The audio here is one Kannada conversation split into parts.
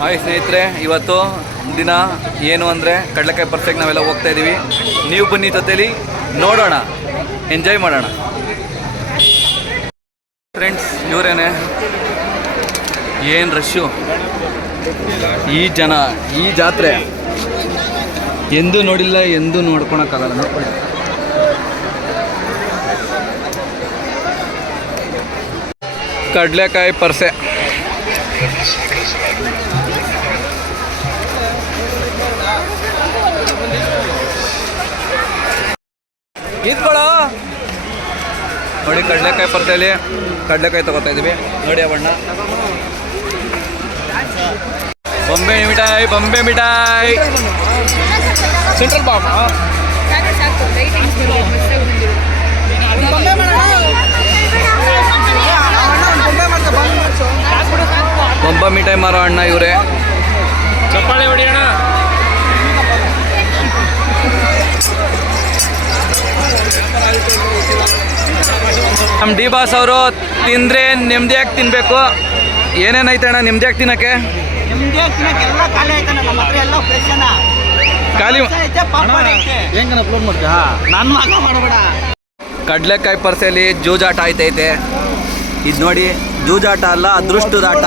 ಹಾಯ್ ಸ್ನೇಹಿತರೆ, ಇವತ್ತು ದಿನ ಏನು ಅಂದರೆ ಕಡಲೆಕಾಯಿ ಪರ್ಸೆಗೆ ನಾವೆಲ್ಲ ಹೋಗ್ತಾ ಇದ್ದೀವಿ. ನೀವು ಬನ್ನಿ, ಜೊತೆಲಿ ನೋಡೋಣ, ಎಂಜಾಯ್ ಮಾಡೋಣ. ಫ್ರೆಂಡ್ಸ್, ಇವರೇನೆ. ಏನು ರಶ್ಶು, ಈ ಜನ, ಈ ಜಾತ್ರೆ ಎಂದೂ ನೋಡಿಲ್ಲ, ಎಂದೂ ನೋಡ್ಕೊಳಕ್ಕಾಗಲ್ಲ. ನೋಡ್ಕೊಳ್ಳಿ, ಕಡಲೆಕಾಯಿ ಪರ್ಸೆ. ಇದ್ಕೊಳ್ಳೋ ನೋಡಿ, ಕಡಲೆಕಾಯಿ ಪರ್ಸೆಯಲ್ಲಿ ಕಡಲೆಕಾಯಿ ತಗೋತಾ ಇದ್ದೀವಿ. ನೋಡಿ ಆ ಬಣ್ಣ. ಬೊಂಬೆ ಮಿಠಾಯಿ, ಬೊಂಬೆ ಮಿಠಾಯಿ, ಸೆಂಟ್ರಲ್ ಬಾಂಬ್. ಬೊಂಬ ಮಿಠಾಯಿ ಮಾರೋ ಅಣ್ಣ ಇವರೇ. ಚಪ್ಪಾಳೆ ಹೊಡಿ ಅಣ್ಣ. ನಮ್ಮ ಡಿ ಬಾಸ್ ಅವರು ತಿಂದರೆ ನೆಮ್ಮದಿಯಾಗಿ ತಿನ್ನಬೇಕು. ಏನೇನೈತೆ ಅಣ್ಣ ನೆಮ್ಮದಿಯಾಗಿ ತಿನ್ನಕ್ಕೆ? ಖಾಲಿ ಕಡಲೆಕಾಯಿ ಪರ್ಸೆಯಲ್ಲಿ ಜೂಜಾಟ ಆಯ್ತೈತೆ. ಇದು ನೋಡಿ, ಜೂಜಾಟ ಅಲ್ಲ, ಅದೃಷ್ಟದಾಟ.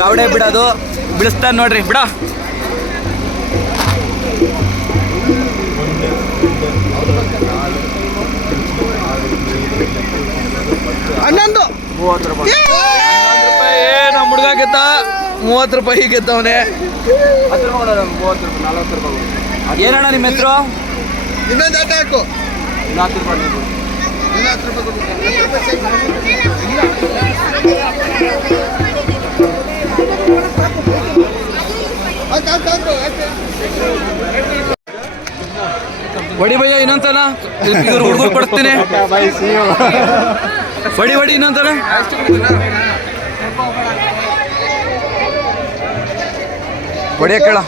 ಕವಡೆ ಬಿಡೋದು, ಬಿಡಿಸ್ತಾನೆ ನೋಡ್ರಿ, ಬಿಡ. ಹನ್ನೊಂದು 30 ರೂಪಾಯಿ. ನಮ್ಮ ಹುಡುಗ ಗೆದ್ದ 30 ರೂಪಾಯಿ ಗೆದ್ದವನೇ. 30 ರೂಪಾಯಿ, 40 ರೂಪಾಯಿ. ಏನಣ್ಣ ನಿಮ್ಮ ಹೆಸರು? ಇನ್ನೊಂದು ಆಟ ಹಾಕು. 40 ರೂಪಾಯಿ. ಬಡಿ ಭಯ್ಯ, ಇನ್ನೊಂದ್ಸಲ ಇವ್ರು ಹುಡುಗರು ಕೊಡ್ತೀನಿ. ಬಡಿ ಬಡಿ ಇನ್ನೊಂದ್ಸಲ. ಬಡಿಯ ಕೇಳ,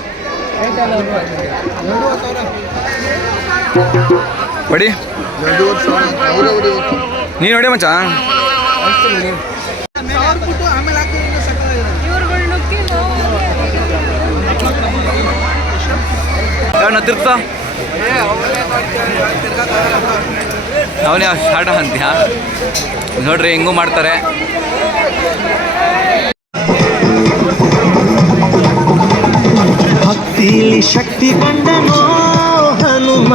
ಬಡಿ ನೀನು ನೋಡಿ ಮಚ್ಚ. ತಿರ್ಗ್ತಾ ಅವನೇ ಸ್ಟಾರ್ಟ್ ಅಂತೀಯ. ನೋಡ್ರಿ ಹೆಂಗೂ ಮಾಡ್ತಾರೆ. ಭಕ್ತಿಲಿ ಶಕ್ತಿ ಕಂಡನೋ ಹನುಮ.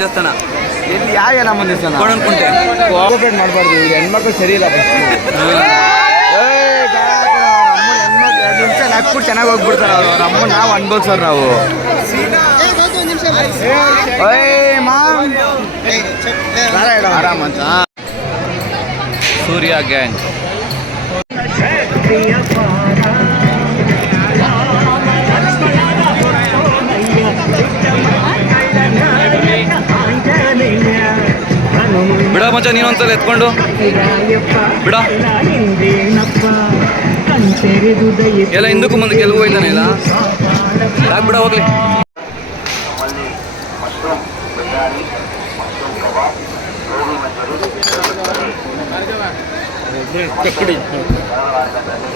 ದೇವಸ್ಥಾನ ಎಲ್ಲಿ? ಯಾವ ನಮ್ಮ ದೇವಸ್ಥಾನ? ಕೋಣನ್ಕುಂಟೆ. ಕೋಪರೇಟ್ ಮಾಡಬಾರ್ದು, ಹೆಣ್ಮಕ್ಳು ಸರಿ ಇಲ್ಲ. ನಿಮಿಷ ನಾಲ್ಕು ಚೆನ್ನಾಗಿ ಹೋಗ್ಬಿಡ್ತಾರೆ ಅವರು. ನಮ್ಮನ್ನು ನಾವು ಅನ್ಭವಿಸೋರು ನಾವು. ಆರಾಮ ಅಂತ ಸೂರ್ಯ ಗ್ಯಾಂಗ್. ಬಿಡ ಮಚ್ಚ, ನೀನೊಂದ್ಸಲ ಎತ್ಕೊಂಡು ಬಿಡ. ಎಲ್ಲ ಹಿಂದಕ್ಕೂ ಮುಂದಕ್ಕೆ ಎಲ್ಗೂ ಹೋಯ್ತಾನೆ ಇಲ್ಲ. ಯಾಕೆ ಬಿಡ, ಹೋಗ್ಲಿ.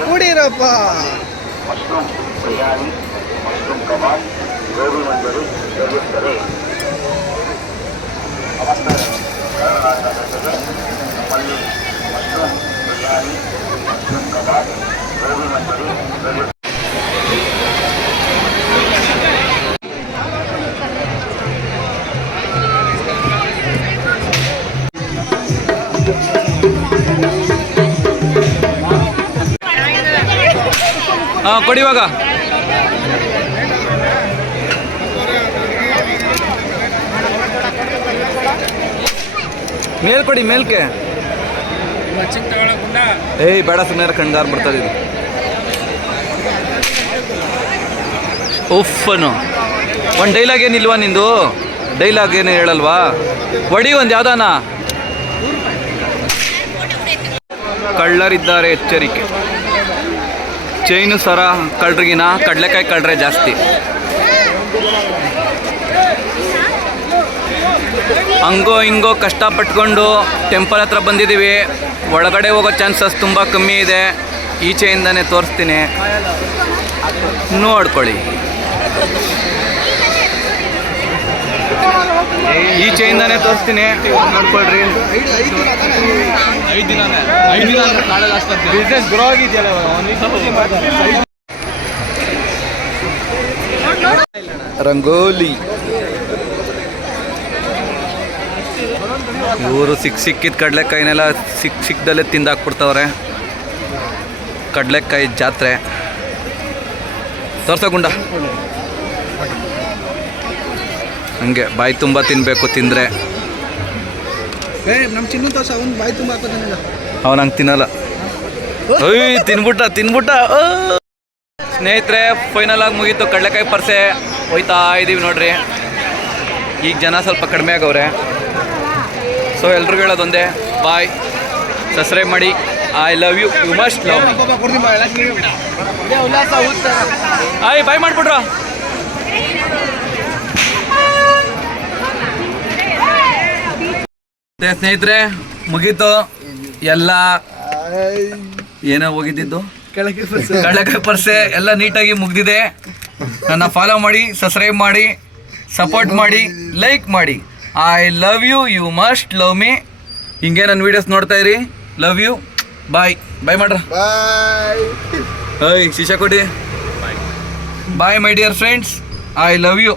ಕುಡೀರಪ್ಪ. ಹಾಂ, ಕೊಡಿವಾಗ. ಮೇಲ್ಕೊಡಿ, ಮೇಲ್ಕೆ. ಏಯ್ ಬೇಡ, ಸುಮ್ಮನೆ ಕಣ್ಗಾರ್ ಬರ್ತದೆ ಇದು. ಉಫ್ಫನು ಒಂದು ಡೈಲಾಗ್ ಏನಿಲ್ವಾ ನಿಂದು? ಡೈಲಾಗ್ ಏನು ಹೇಳಲ್ವಾ? ಒಡಿ ಒಂದು ಯಾವ್ದಾನ. ಕಳ್ಳರಿದ್ದಾರೆ, ಎಚ್ಚರಿಕೆ. ಚೈನು ಸರ ಕಳ್ರಿಗಿನ ಕಡಲೆಕಾಯಿ ಕಳ್ರೆ ಜಾಸ್ತಿ. ಹಂಗೋ ಹಿಂಗೋ ಕಷ್ಟಪಟ್ಕೊಂಡು ಟೆಂಪಲ್ ಹತ್ರ ಬಂದಿದ್ದೀವಿ. ಒಳಗಡೆ ಹೋಗೋ ಚಾನ್ಸಸ್ ತುಂಬ ಕಮ್ಮಿ ಇದೆ. ಈಚೆಯಿಂದನೇ ತೋರಿಸ್ತೀನಿ, ನೋಡ್ಕೊಳ್ಳಿ. ಈಚೆಯಿಂದನೇ ತೋರಿಸ್ತೀನಿ, ನೋಡ್ಕೊಳ್ರಿ. 5 ದಿನ ಬಿಸ್ನೆಸ್ ಗ್ರೋ ಆಗಿದೆಯಲ್ಲ ರಂಗೋಲಿ ಇವರು ಸಿಕ್ಕಿದ ಕಡಲೆಕಾಯಿನೆಲ್ಲ ಸಿಕ್ಕದಲ್ಲೇ ತಿಂದಾಕ್ಬಿಡ್ತವ್ರೆ. ಕಡಲೆಕಾಯಿ ಜಾತ್ರೆ ತೋರ್ಸ ಗುಂಡ. ಹಂಗೆ ಬಾಯಿ ತುಂಬ ತಿನ್ನಬೇಕು. ತಿಂದರೆ ನಮ್ಮ ಚಿನ್ನ ತೋರ್ಸ ಅವ್ನು ಬಾಯಿ ತುಂಬ ಹಾಕೋತಾನಿಲ್ಲ. ಅವನು ಹಂಗೆ ತಿನ್ನಲ್ಲ. ಓಯ್ ತಿನ್ಬಿಟ್ಟ. ಸ್ನೇಹಿತರೆ, ಫೈನಲ್ ಆಗಿ ಮುಗೀತು ಕಡಲೆಕಾಯಿ ಪರ್ಸೆ. ಹೋಯ್ತಾ ಇದ್ದೀವಿ ನೋಡ್ರಿ. ಈಗ ಜನ ಸ್ವಲ್ಪ ಕಡಿಮೆ ಆಗವ್ರೆ. ಸೊ ಎಲ್ರಿಗೂ ಹೇಳೋದೊಂದೇ, ಬಾಯ್, ಸಬ್ಸ್ಕ್ರೈಬ್ ಮಾಡಿ. I love you, you must love me. Bye ಮಾಡಿಬಿಟ್ರ. ಸ್ನೇಹಿತರೆ, ಮುಗೀತು ಎಲ್ಲ. ಏನೋ ಹೋಗಿದ್ದು ಕಡಲೆಕಾಯಿ ಪರ್ಸೆ ಎಲ್ಲ ನೀಟಾಗಿ ಮುಗ್ದಿದೆ. ನನ್ನ ಫಾಲೋ ಮಾಡಿ, ಸಬ್ಸ್ಕ್ರೈಬ್ ಮಾಡಿ, ಸಪೋರ್ಟ್ ಮಾಡಿ, ಲೈಕ್ ಮಾಡಿ. I love you, you must love me. ಹಿಂಗೆ ನನ್ನ ವೀಡಿಯೋಸ್ ನೋಡ್ತಾ ಇರಿ. ಲವ್ ಯು, ಬಾಯ್ ಮಾಡ್ರ. ಓಯ್ ಶಿಶಾ ಕೊಡಿ. Bye my dear friends, I love you.